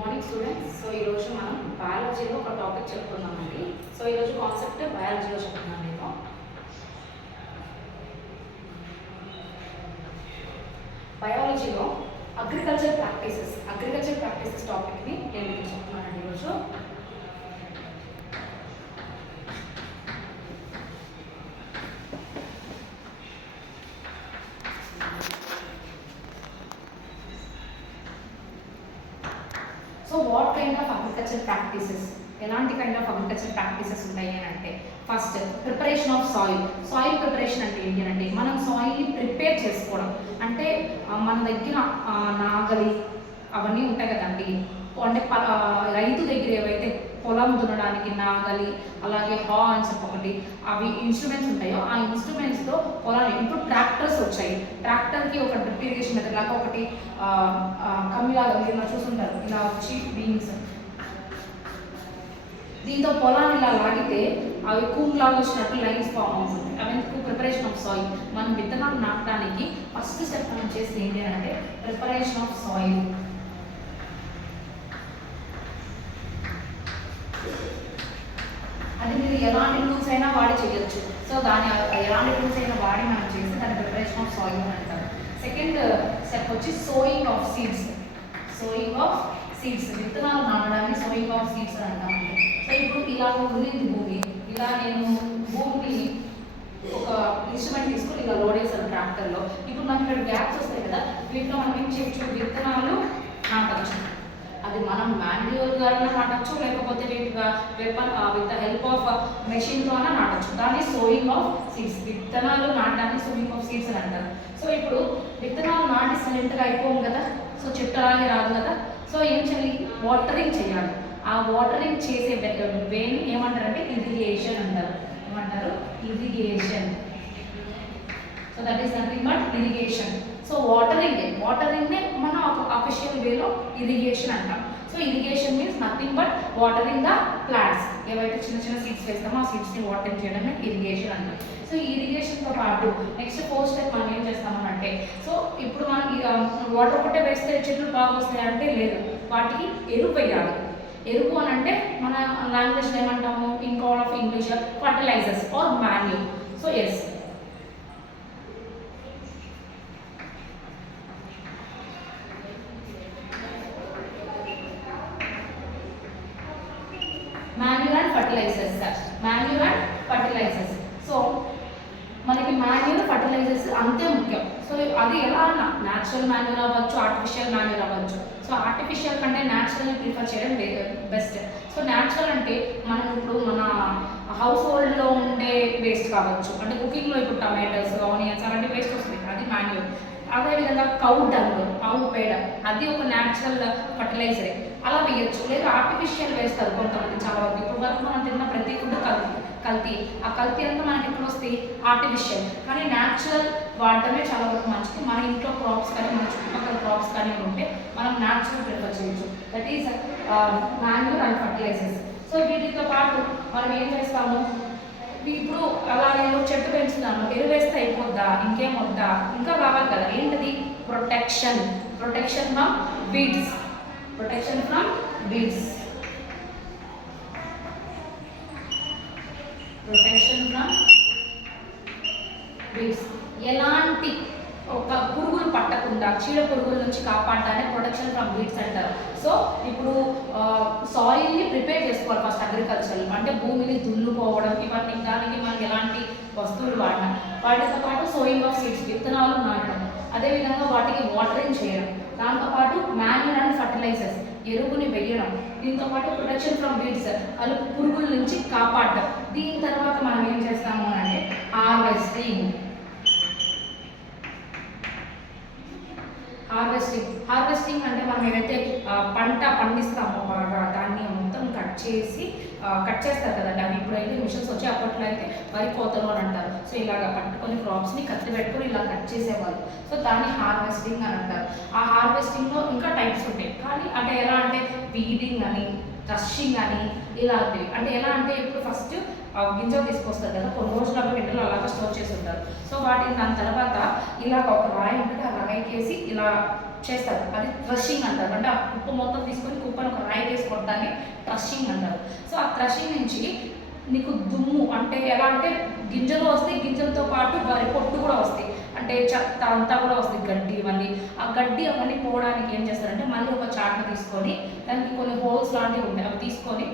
Morning students. So ఈరోజు మనం బయాలజీలో ఒక టాపిక్ చెప్పుకుందామండి. సో ఈరోజు కాన్సెప్ట్ బయాలజీలో చెప్తున్నాను నేను. బయాలజీలో అగ్రికల్చర్ ప్రాక్టీసెస్ టాపిక్ని నేను మీకు చెప్తున్నానండి ఈరోజు. So what kind of agriculture practices, ఎలాంటి కైండ్ ఆఫ్ అగ్రికల్చర్ ప్రాక్టీసెస్ ఉంటాయి అని అంటే, first preparation of soil preparation అంటే ఏంటి అంటే మనం సాయిల్ని ప్రిపేర్ చేసుకోవడం. అంటే మన దగ్గర నాగలి అవన్నీ ఉంటాయి కదండి, అంటే రైతు దగ్గర ఏవైతే పొలం దున్నడానికి నాగలి, అలాగే హా అని చెప్పి ఒకటి అవి ఇన్స్ట్రుమెంట్స్ ఉంటాయో ఆ ఇన్స్ట్రుమెంట్స్తో పొలాన్ని, ఇప్పుడు ట్రాక్టర్స్ వచ్చాయి, ట్రాక్టర్కి ఒక డ్రిప్ ఇరిగేషన్ మెథడ్ లాగా ఒకటి కమ్మిలాగా మీరు ఇలా చూస్తుంటారు, ఇలా వచ్చి బీన్స్, దీంతో పొలాన్ని ఇలా లాగితే అవి కూమ్లాగా వచ్చినట్టు లైన్స్ ఫామ్ అవుతుంది. అవెందుకు? Preparation of soil. మనం విత్తనాలు నాటడానికి ఫస్ట్ స్టెప్ మనం చేసేది ఏంటి అంటే ప్రిపరేషన్ ఆఫ్ సాయిల్. అది మీరు ఎలాంటి టూల్స్ అయినా వాడి చేయొచ్చు. సో దాని ఎలాంటి టూల్స్ అయినా వాడి మనం చేస్తే దాని ప్రిపరేషన్ ఆఫ్ సాయిల్ అని అంటారు. సెకండ్ స్టెప్ వచ్చి సోయింగ్ ఆఫ్ సీడ్స్. విత్తనాలు నాటడానికి సోయింగ్ ఆఫ్ సీడ్స్ అని అంటామండి. సో ఇప్పుడు ఇలా ఉంది భూమి, ఇలా నేను భూమిని ఒక ఇన్స్ట్రుమెంట్ తీసుకొని ఇలా లోడ్ చేస్తాను ట్రాక్టర్లో. ఇప్పుడు మనకి ఇక్కడ గ్యాప్స్ వస్తాయి కదా, వీటిలో మనం ఏం చేయొచ్చు, విత్తనాలు నాటచ్చు. అది మనం మాన్యువల్గా నాటచ్చు, లేకపోతే విత్ ద హెల్ప్ ఆఫ్ మెషిన్తో అయినా నాటచ్చు. దాన్ని సోయింగ్ ఆఫ్ సీడ్స్. విత్తనాలు నాటడానికి సోయింగ్ ఆఫ్ సీడ్స్ అని అంటారు. సో ఇప్పుడు విత్తనాలు నాటి సైలెంట్గా అయిపోము కదా, సో చెట్టు అలాగే రాదు కదా. సో ఏం చేయాలి, వాటరింగ్ చేయాలి. ఆ వాటరింగ్ చేసే వేని ఏమంటారంటే ఇరిగేషన్ అంటారు. ఏమంటారు? Irrigation. So that is nothing but irrigation. So వాటరింగ్నే మనం ఒక అఫిషియల్ వేలో ఇరిగేషన్ అంటాం. So irrigation means nothing but watering the plants. ఏవైతే చిన్న చిన్న సీడ్స్ వేస్తామో ఆ సీడ్స్ని వాటరింగ్ చేయడమే ఇరిగేషన్ అంటాం. సో ఈ ఇరిగేషన్తో పాటు నెక్స్ట్ ఫోర్త్ స్టెప్ మనం ఏం చేస్తామనంటే, సో ఇప్పుడు మనం వాటర్ ఒకటే వేస్తే చెట్లు బాగా వస్తాయి అంటే లేదు, వాటికి ఎరువు వేయాలి. ఎరువు అని అంటే మన లాంగ్వేజ్లో ఏమంటాము, in call of English fertilisers or manure. So yes, manure and fertilisers. So మనకి మాన్యూర్ ఫర్టిలైజర్స్ అంతే ముఖ్యం. సో అది ఎలా న్యాచురల్ మాన్యూర్ అవ్వచ్చు, ఆర్టిఫిషియల్ మాన్యూర్ అవ్వచ్చు. సో ఆర్టిఫిషియల్ కంటే న్యాచురల్ని ప్రిఫర్ చేయడం బెస్ట్. సో న్యాచురల్ అంటే మనం ఇప్పుడు మన హౌస్ హోల్డ్లో ఉండే వేస్ట్ కావచ్చు, అంటే కుకింగ్లో ఇప్పుడు టమాటోస్, ఆనియన్స్ అలాంటి వేస్ట్ వస్తుంది, అది మాన్యూర్. అదేవిధంగా ఆవు పేడ, అది ఒక న్యాచురల్ ఫర్టిలైజరే, అలా వేయచ్చు. లేదా ఆర్టిఫిషియల్ వేస్తారు కొంతమంది, చాలా వరకు. ఇప్పుడు వరకు మనం తిన్న ప్రతి ఫుడ్ కల్తీ. ఆ కల్తీ అంతా మనకి ఎక్కడ వస్తాయి, ఆర్టిఫిషియల్. కానీ న్యాచురల్ వాడటమే చాలా వరకు మంచిది. మన ఇంట్లో క్రాప్స్ కానీ మన చుట్టుపక్కల క్రాప్స్ కానీ ఉంటే మనం న్యాచురల్ ప్రిఫర్ చేయొచ్చు. That is manure and fertilisers. So వీటితో పాటు మనం ఏం చేస్తాము, ఇప్పుడు అలా నేను చెట్టు పెంచుతాను, ఎరువు వేస్తే అయిపోద్దా, ఇంకేం వద్దా, ఇంకా కావాలి కదా, ఏంటిది, ప్రొటెక్షన్ ఫ్రమ్ వీడ్స్. ఎలాంటి ఒక పురుగులు పట్టకుండా, చీడ పురుగుల నుంచి కాపాడటానే ప్రొటెక్షన్ ఫ్రమ్ వీడ్స్ అంటారు. సో ఇప్పుడు సాయిల్ని ప్రిపేర్ చేసుకోవాలి ఫస్ట్. అగ్రికల్చర్ అంటే భూమిని దున్నుకోవడం, ఇవన్నీ దానికి మనం ఎలాంటి వస్తువులు వాడడం, వాటితో పాటు సోయింగ్ ఆఫ్ సీడ్స్, విత్తనాలు నాటడం, అదేవిధంగా వాటికి వాటరింగ్ చేయడం, దాంతోపాటు మాన్యూర్ అండ్ ఫర్టిలైజర్స్, ఎరువుని వేయడం, దీంతో పాటు ప్రొటెక్షన్ ఫ్రమ్ వీడ్స్, పురుగుల నుంచి కాపాడడం. దీని తర్వాత మనం ఏం చేస్తాము అంటే హార్వెస్టింగ్ అంటే మనం ఏదైతే పంట పండిస్తామో బాగా దాన్ని మొత్తం కట్ చేస్తారు కదండి. అవి ఇప్పుడైతే మిషన్స్ వచ్చి, అప్పట్లో అయితే వరి కోతలు అని అంటారు. సో ఇలాగ పట్టుకొని క్రాప్స్ని కత్తి పెట్టుకొని ఇలా కట్ చేసేవాళ్ళు. సో దాన్ని హార్వెస్టింగ్ అని అంటారు. ఆ హార్వెస్టింగ్లో ఇంకా టైప్స్ ఉంటాయి, కానీ అంటే ఎలా అంటే వీడింగ్ అని, క్రషింగ్ అని, ఇలాంటివి. అంటే ఎలా అంటే ఇప్పుడు ఫస్ట్ గింజలు తీసుకొస్తారు కదా, కొన్ని రోజులు అవి ఎండలో అలాగా స్టోర్ చేసి ఉంటారు. సో వాటిని దాని తర్వాత ఇలాగ ఒక రాయి ఉంటుంది, ఆ రాయికేసి ఇలా చేస్తారు, అది క్రషింగ్ అంటారు. అంటే ఆ కుప్ప మొత్తం తీసుకొని కుప్పను ఒక చేసుకోవడం దాన్ని క్రషింగ్ అంటారు. సో ఆ క్రషింగ్ నుంచి నీకు దుమ్ము అంటే ఎలా అంటే గింజలు వస్తాయి, గింజలతో పాటు వరి పొట్టు కూడా వస్తాయి, అంటే చెత్త అంతా కూడా వస్తుంది, గడ్డి ఇవన్నీ. ఆ గడ్డి అవన్నీ పోవడానికి ఏం చేస్తారంటే మళ్ళీ ఒక చాట్ను తీసుకొని దానికి కొన్ని హోల్స్ లాంటివి ఉంటాయి, అవి తీసుకొని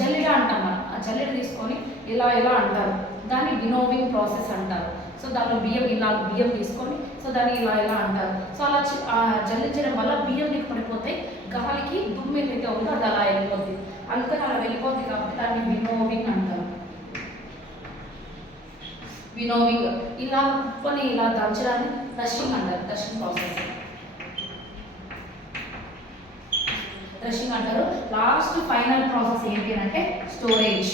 జల్లెడ అంటాం మనం. ఆ జల్లెడ తీసుకొని ఇలా ఇలా అంటారు, దాన్ని వినోవింగ్ ప్రాసెస్ అంటారు. సో దానిలో బియ్యం తీసుకొని సో దాన్ని ఇలా ఇలా అంటారు. సో అలా జల్లించడం వల్ల బియ్యం నీకు పడిపోతాయి, గాలికి దుమ్ము ఏదైతే ఉందో అది అలా వెళ్ళిపోద్ది. అందుకని అలా వెళ్ళిపోద్ది కాబట్టి దాన్ని వినోవింగ్ అంటారు. వినోవింగ్. ఇలా కుప్పని ఇలా దంచడాన్ని క్రషింగ్ అంటారు, క్రషింగ్ ప్రాసెస్. క్రషింగ్ అంటారు. లాస్ట్ ఫైనల్ ప్రాసెస్ ఏంటి అంటే స్టోరేజ్.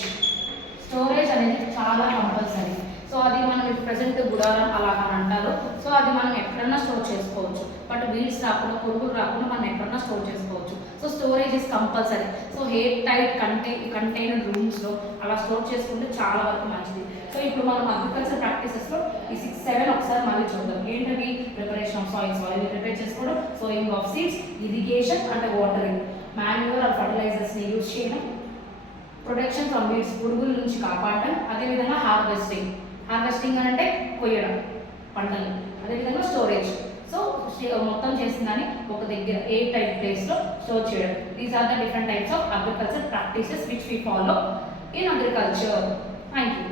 స్టోరేజ్ అనేది చాలా కంపల్సరీ. సో అది మనం ప్రజెంట్ గుడారం అలా అని అంటారు. సో అది మనం ఎక్కడన్నా స్టోర్ చేసుకోవచ్చు, బట్ వీడ్స్ రాకుండా పురుగులు రాకుండా మనం ఎక్కడన్నా స్టోర్ చేసుకోవచ్చు. So storage is compulsory. So air tight container రూమ్స్లో అలా స్టోర్ చేసుకుంటే చాలా వరకు మంచిది. సో ఇప్పుడు మనం అగ్రికల్చర్ ప్రాక్టీసెస్లో ఈ 6, 7 ఒకసారి మళ్ళీ చూద్దాం. ఏంటవి? ప్రిపరేషన్ ఆఫ్ సాయిల్స్ ప్రిపేర్ చేసుకోవడం, సోయింగ్ ఆఫ్ సీడ్స్, ఇరిగేషన్ అంటే వాటరింగ్, మాన్యూర్ ఆర్ ఫర్టిలైజర్స్ని యూజ్ చేయడం, ప్రొటెక్షన్ ఫ్రమ్ వీడ్స్ పురుగుల నుంచి కాపాడడం, అదేవిధంగా హార్వెస్టింగ్. హార్వెస్టింగ్ అని అంటే కొయ్యడం పంటలు, అదేవిధంగా స్టోరేజ్. సో మొత్తం చేసిందని ఒక దగ్గర ఎయిర్ టైప్ ప్లేస్లో స్టోర్ చేయడం. These are the different types of agriculture practices which we follow in agriculture. Thank you.